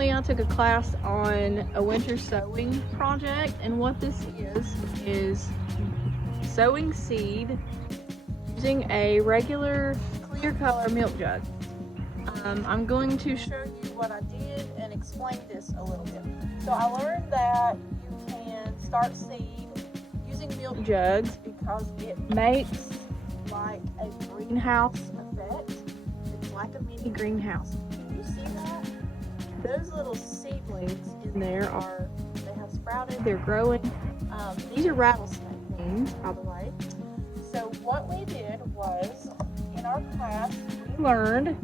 recently I took a class on a winter sowing project, and what this is sowing seed using a regular clear color milk jug. I'm going to show you what I did and explain this a little bit. So I learned that you can start seed using milk jugs because it makes like a greenhouse effect. It's like a mini greenhouse. Can you see that? Those little seedlings in there they have sprouted, they're growing. These are rattlesnake beans, by the way. So what we did was, in our class, we learned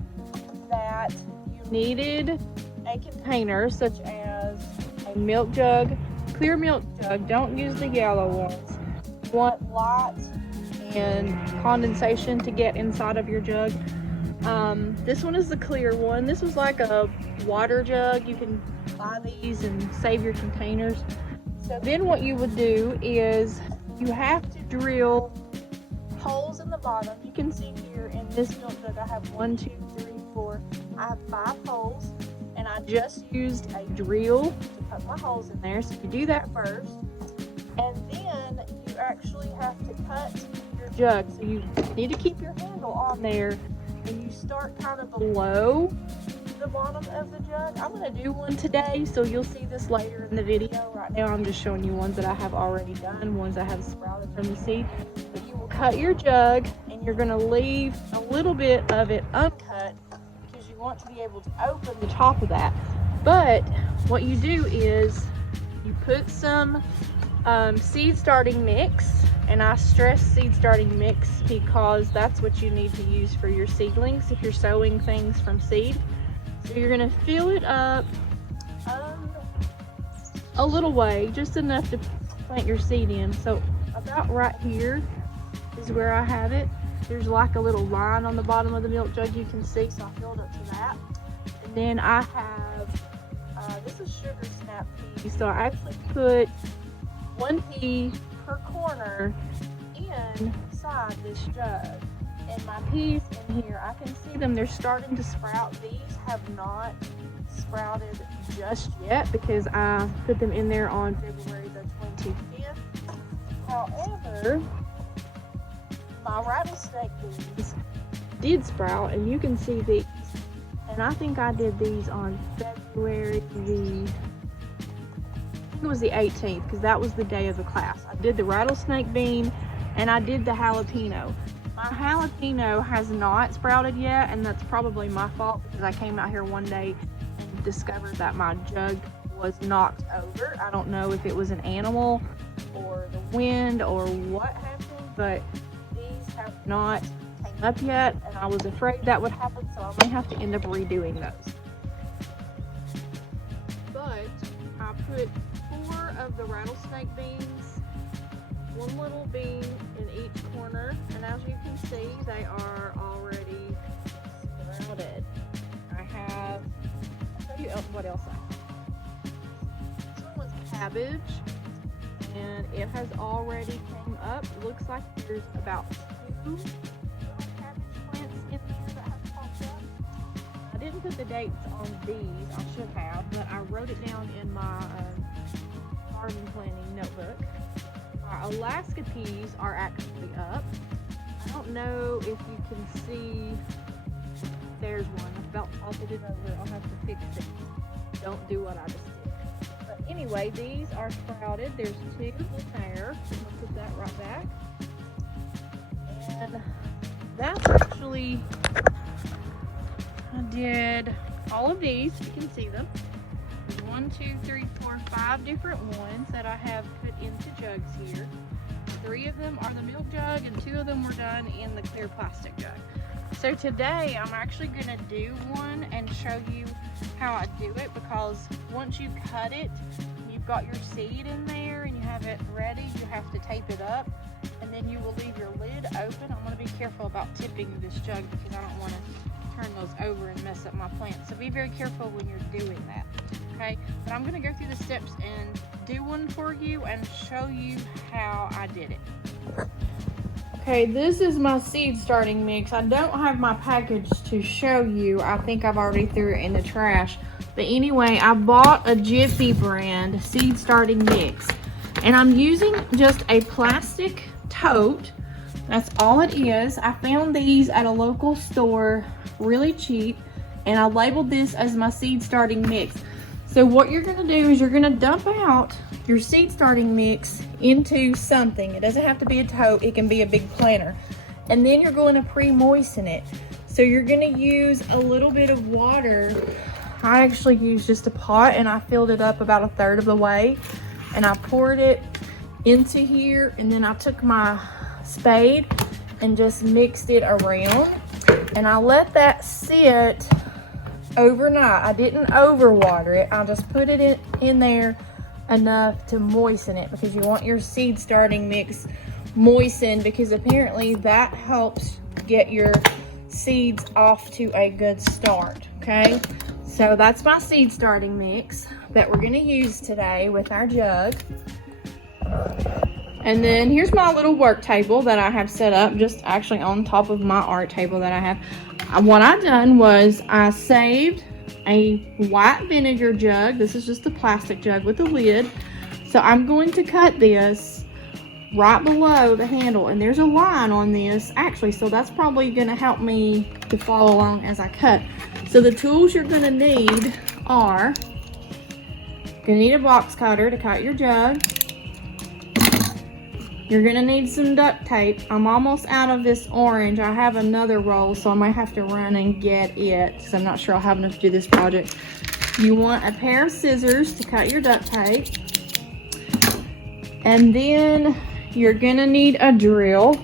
that you needed a container such as a milk jug, clear milk jug. Don't use the yellow ones. You want light and condensation to get inside of your jug. This one is the clear one. This was like a water jug. You can buy these and save your containers. So then what you would do is you have to drill holes in the bottom. You can see here in this milk jug I have 1, 2, 3, 4. I have 5 holes, and I just used a drill to put my holes in there. So you do that first, and then you actually have to cut your jug. So you need to keep your handle on there, and you start kind of below the bottom of the jug. I'm going to do one today, so you'll see this later in the video. Right now I'm just showing you ones that I have already done, ones that have sprouted from the seed. But you will cut your jug, and you're going to leave a little bit of it uncut because you want to be able to open the top of that. But what you do is you put some seed starting mix, and I stress seed starting mix because that's what you need to use for your seedlings if you're sowing things from seed. So you're going to fill it up a little way, just enough to plant your seed in. So about right here is where I have it. There's like a little line on the bottom of the milk jug you can see, so I filled up to that. And then I have, this is sugar snap peas, so I actually put 1 pea per corner inside this jug. And my peas in here, I can see them, they're starting to sprout. These have not sprouted just yet because I put them in there on February the 25th. However, my rattlesnake beans did sprout, and you can see these. And I think I did these on February it was the 18th, because that was the day of the class. I did the rattlesnake bean and I did the jalapeno. My jalapeno has not sprouted yet, and that's probably my fault because I came out here one day and discovered that my jug was knocked over. I don't know if it was an animal or the wind or what happened, but these have not came up yet, and I was afraid that would happen, so I may have to end up redoing those. But I put 4 of the rattlesnake beans, 1 little bean in each corner, and as you can see, they are already sprouted. I have, I'll show you what else I have. This one was cabbage, and it has already came up. Looks like there's about 2 little cabbage plants in there that have popped up. I didn't put the dates on these, I should have, but I wrote it down in my garden planning notebook. Our Alaska peas are actually up. I don't know if you can see, there's one. I about tossed it over. I'll have to fix it. Don't do what I just did. But anyway, these are sprouted. There's 2 in there. I'll put that right back. And that's actually, I did all of these. You can see them. There's 1, 2, 3, 4, 5 different ones that I have put into jugs here. 3 of them are the milk jug, and 2 of them were done in the clear plastic jug. So today I'm actually going to do one and show you how I do it, because once you cut it, you've got your seed in there and you have it ready, you have to tape it up, and then you will leave your lid open. I'm going to be careful about tipping this jug because I don't want to turn those over and mess up my plants. So be very careful when you're doing that. Okay, but I'm going to go through the steps and do one for you and show you how I did it. Okay, this is my seed starting mix. I don't have my package to show you. I think I've already threw it in the trash. But anyway, I bought a Jiffy brand seed starting mix, and I'm using just a plastic tote. That's all it is. I found these at a local store really cheap, and I labeled this as my seed starting mix. So what you're gonna do is you're gonna dump out your seed starting mix into something. It doesn't have to be a tote, it can be a big planter. And then you're going to pre-moisten it. So you're gonna use a little bit of water. I actually used just a pot, and I filled it up about 1/3 of the way, and I poured it into here, and then I took my spade and just mixed it around, and I let that sit overnight. I didn't overwater it. I just put it in there enough to moisten it, because you want your seed starting mix moistened, because apparently that helps get your seeds off to a good start. Okay, so that's my seed starting mix that we're going to use today with our jug. And then here's my little work table that I have set up just actually on top of my art table that I have. What I done was I saved a white vinegar jug. This is just a plastic jug with a lid. So I'm going to cut this right below the handle, and there's a line on this actually, so that's probably going to help me to follow along as I cut. So the tools you're going to need are, you're going to need a box cutter to cut your jug. You're gonna need some duct tape. I'm almost out of this orange. I have another roll, so I might have to run and get it, because I'm not sure I'll have enough to do this project. You want a pair of scissors to cut your duct tape. And then you're gonna need a drill,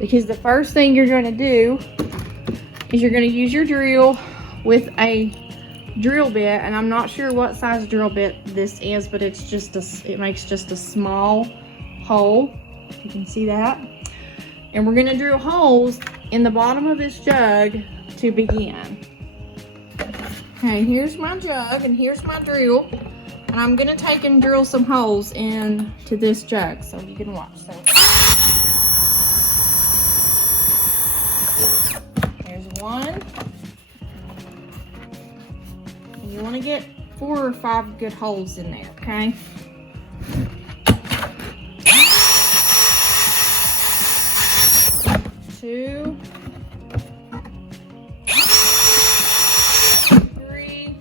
because the first thing you're gonna do is you're gonna use your drill with a drill bit, and I'm not sure what size drill bit this is, but it's just it makes just a small hole. You can see that. And we're going to drill holes in the bottom of this jug to begin. Okay, here's my jug and here's my drill, and I'm going to take and drill some holes into this jug so you can watch. So there's one, and you want to get 4 or 5 good holes in there. Okay, 2, 3,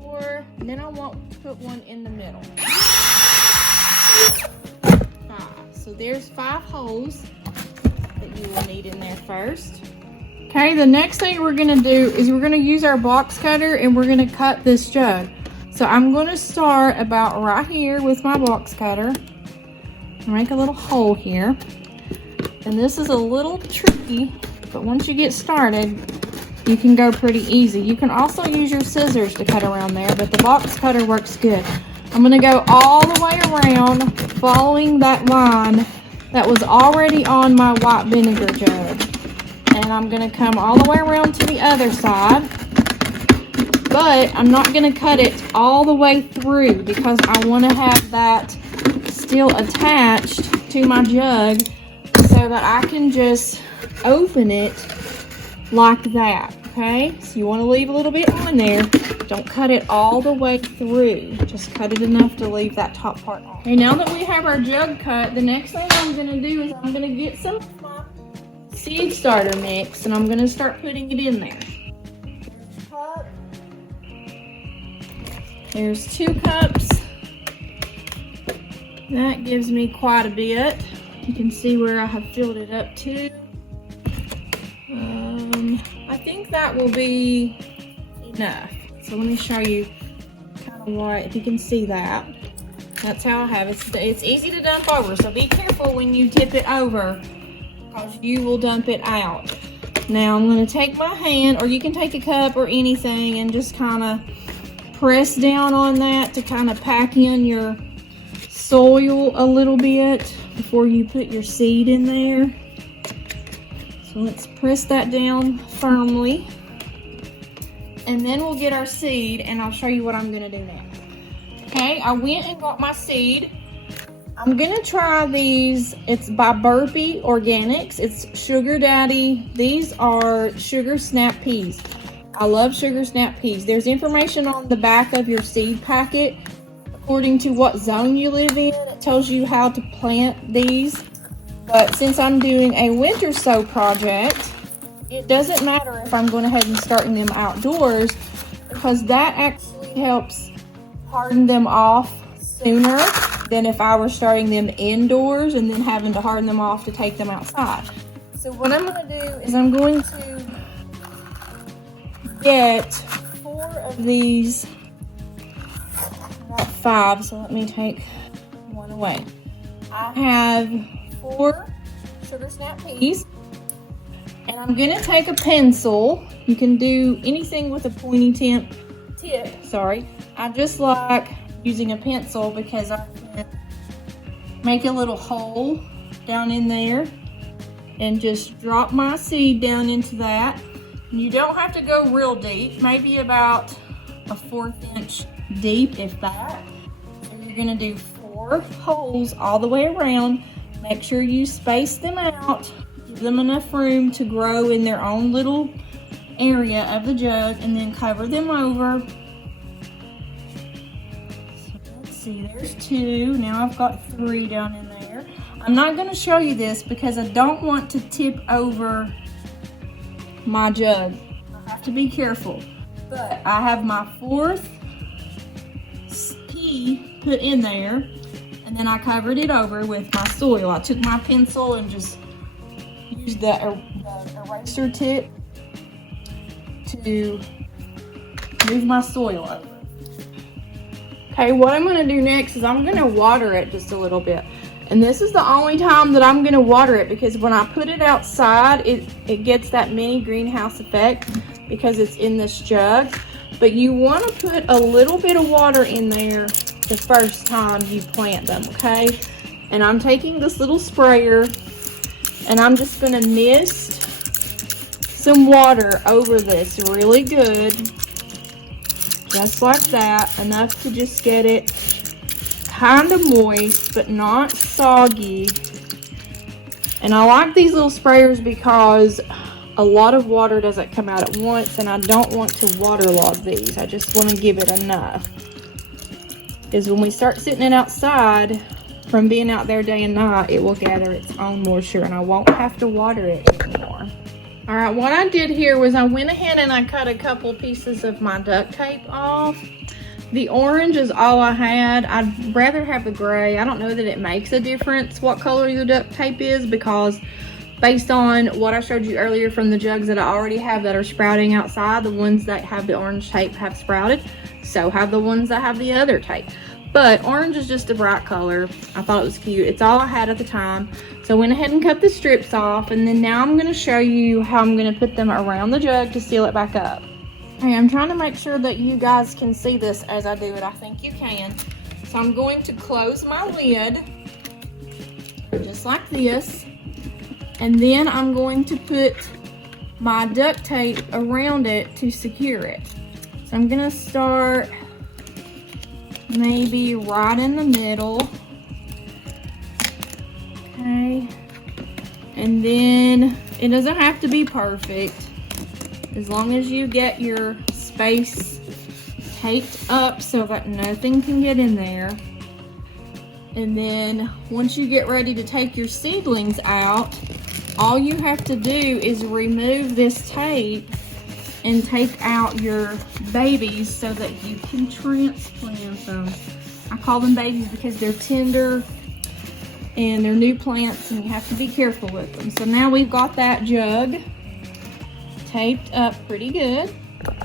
4, and then I want to put one in the middle. 5. So there's 5 holes that you will need in there first. Okay, the next thing we're gonna do is we're gonna use our box cutter, and we're gonna cut this jug. So I'm gonna start about right here with my box cutter. Make a little hole here, and this is a little tricky, but once you get started you can go pretty easy. You can also use your scissors to cut around there, but the box cutter works good. I'm going to go all the way around following that line that was already on my white vinegar jug, and I'm going to come all the way around to the other side, but I'm not going to cut it all the way through, because I want to have that still attached to my jug so that I can just open it like that. Okay, so you want to leave a little bit on there. Don't cut it all the way through, just cut it enough to leave that top part on. Okay, now that we have our jug cut, the next thing I'm going to do is I'm going to get some of my seed starter mix, and I'm going to start putting it in there. There's 2 cups. That gives me quite a bit. You can see where I have filled it up to. I think that will be enough. So let me show you kind of what, if you can see that. That's how I have it. It's easy to dump over, so be careful when you tip it over, because you will dump it out. Now I'm going to take my hand, or you can take a cup or anything, and just kind of press down on that to kind of pack in your soil a little bit before you put your seed in there. So let's press that down firmly, and then we'll get our seed, and I'll show you what I'm going to do next. Okay, I went and got my seed, I'm gonna try these. It's by Burpee Organics. It's Sugar Daddy. These are sugar snap peas. I love sugar snap peas. There's information on the back of your seed packet. According to what zone you live in, it tells you how to plant these. But since I'm doing a winter sow project, it doesn't matter if I'm going ahead and starting them outdoors, because that actually helps harden them off sooner than if I were starting them indoors and then having to harden them off to take them outside. So what I'm going to do is I'm going to get 4 of these. I got 5, so let me take one away. I have 4 sugar snap peas, and I'm gonna take a pencil. You can do anything with a pointy tip. Sorry, I just like using a pencil because I can make a little hole down in there and just drop my seed down into that. And you don't have to go real deep, maybe about a 1/4 inch deep, if that. So you're gonna do 4 holes all the way around. Make sure you space them out, give them enough room to grow in their own little area of the jug, and then cover them over. So let's see, there's 2. Now I've got 3 down in there. I'm not going to show you this because I don't want to tip over my jug. I have to be careful. But I have my 4th pea put in there. And then I covered it over with my soil. I took my pencil and just used the eraser tip to move my soil over. Okay, what I'm gonna do next is I'm gonna water it just a little bit. And this is the only time that I'm gonna water it, because when I put it outside, it gets that mini greenhouse effect because it's in this jug. But you wanna put a little bit of water in there the first time you plant them, okay? And I'm taking this little sprayer and I'm just gonna mist some water over this really good, just like that, enough to just get it kind of moist but not soggy. And I like these little sprayers because a lot of water doesn't come out at once, and I don't want to waterlog these. I just want to give it enough. Is when we start sitting it outside, from being out there day and night, it will gather its own moisture and I won't have to water it anymore. All right, what I did here was I went ahead and I cut a couple pieces of my duct tape off. The orange is all I had. I'd rather have the gray. I don't know that it makes a difference what color your duct tape is, because based on what I showed you earlier from the jugs that I already have that are sprouting outside, the ones that have the orange tape have sprouted. So have the ones that have the other tape. But orange is just a bright color. I thought it was cute. It's all I had at the time. So I went ahead and cut the strips off, and then now I'm gonna show you how I'm gonna put them around the jug to seal it back up. Okay, I'm trying to make sure that you guys can see this as I do it. I think you can. So I'm going to close my lid, just like this. And then I'm going to put my duct tape around it to secure it. So I'm gonna start maybe right in the middle. Okay. And then it doesn't have to be perfect. As long as you get your space taped up so that nothing can get in there. And then once you get ready to take your seedlings out, all you have to do is remove this tape and take out your babies so that you can transplant them. I call them babies because they're tender and they're new plants and you have to be careful with them. So now we've got that jug taped up pretty good.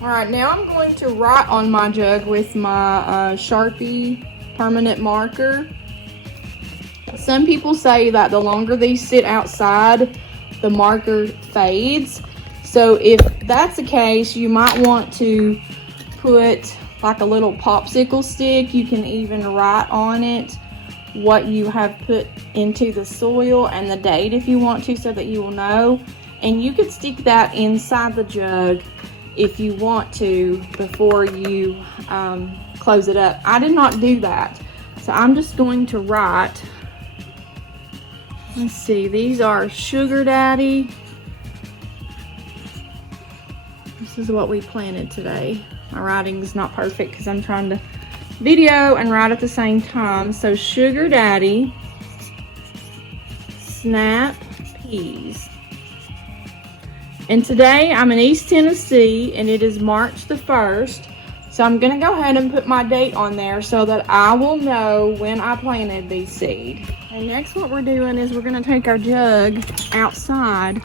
All right, now I'm going to write on my jug with my Sharpie permanent marker. Some people say that the longer these sit outside, the marker fades. So if that's the case, you might want to put like a little popsicle stick. You can even write on it what you have put into the soil and the date if you want to, so that you will know. And you could stick that inside the jug if you want to before you close it up. I did not do that. So So I'm just going to write, let's see, these are Sugar Daddy. This is what we planted today. My writing's not perfect because I'm trying to video and write at the same time. So Sugar Daddy snap peas. And today I'm in East Tennessee and it is March the 1st. So I'm gonna go ahead and put my date on there so that I will know when I planted these seeds. And next what we're doing is we're gonna take our jug outside,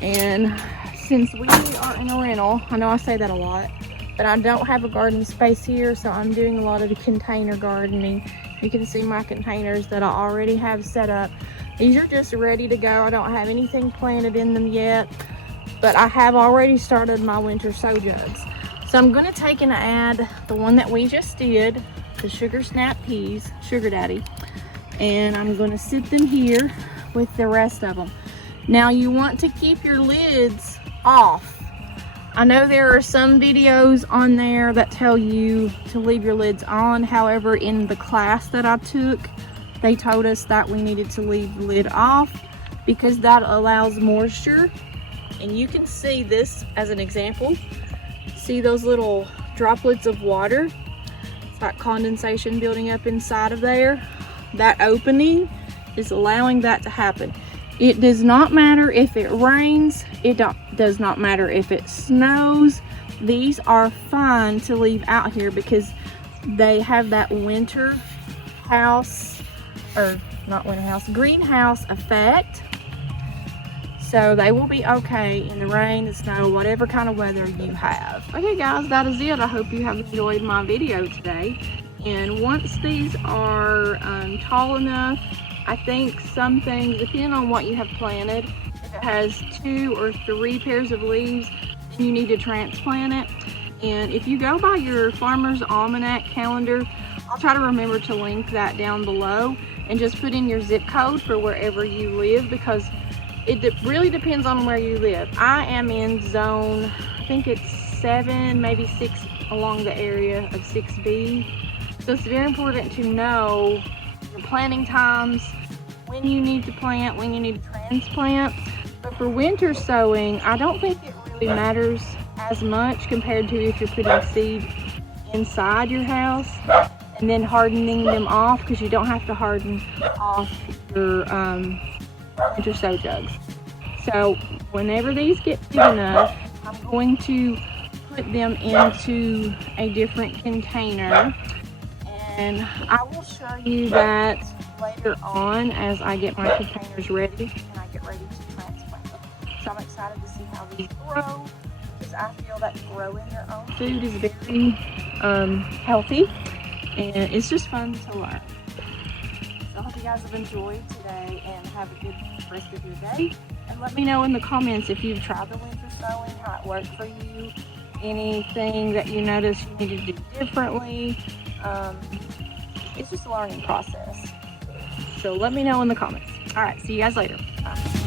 and since we are in a rental, I know I say that a lot, but I don't have a garden space here, so I'm doing a lot of the container gardening. You can see my containers that I already have set up. These are just ready to go. I don't have anything planted in them yet, but I have already started my winter sow jugs. So I'm gonna take and add the one that we just did, the sugar snap peas, Sugar Daddy, and I'm gonna sit them here with the rest of them. Now you want to keep your lids off. I know there are some videos on there that tell you to leave your lids on. However, in the class that I took, they told us that we needed to leave the lid off because that allows moisture. And you can see this as an example. See those little droplets of water? It's like condensation building up inside of there. That opening is allowing that to happen. It does not matter if it rains. It does not matter if it snows. These are fine to leave out here because they have that winter house, or not winter house, greenhouse effect. So they will be okay in the rain, the snow, whatever kind of weather you have. Okay guys, that is it. I hope you have enjoyed my video today. And once these are tall enough, I think some things, depending on what you have planted, if it has 2 or 3 pairs of leaves, then you need to transplant it. And if you go by your Farmer's Almanac calendar, I'll try to remember to link that down below and just put in your zip code for wherever you live, because it really depends on where you live. I am in zone, I think it's 7, maybe 6 along the area of 6B. So it's very important to know your planting times, when you need to plant, when you need to transplant. But for winter sowing, I don't think it really matters as much compared to if you're putting seed inside your house and then hardening them off, because you don't have to harden off your winter sow jugs. So whenever these get big enough, I'm going to put them into a different container, and I will show you that later on as I get my containers ready and I get ready to transplant them. So I'm excited to see how these grow, because I feel that growing your own food is very healthy, and it's just fun to learn. So I hope you guys have enjoyed today and have a good rest of your day. And let me know in the comments if you've tried the winter sowing, how it worked for you, anything that you notice you need to do differently. It's just a learning process. So let me know in the comments. All right, see you guys later. Bye.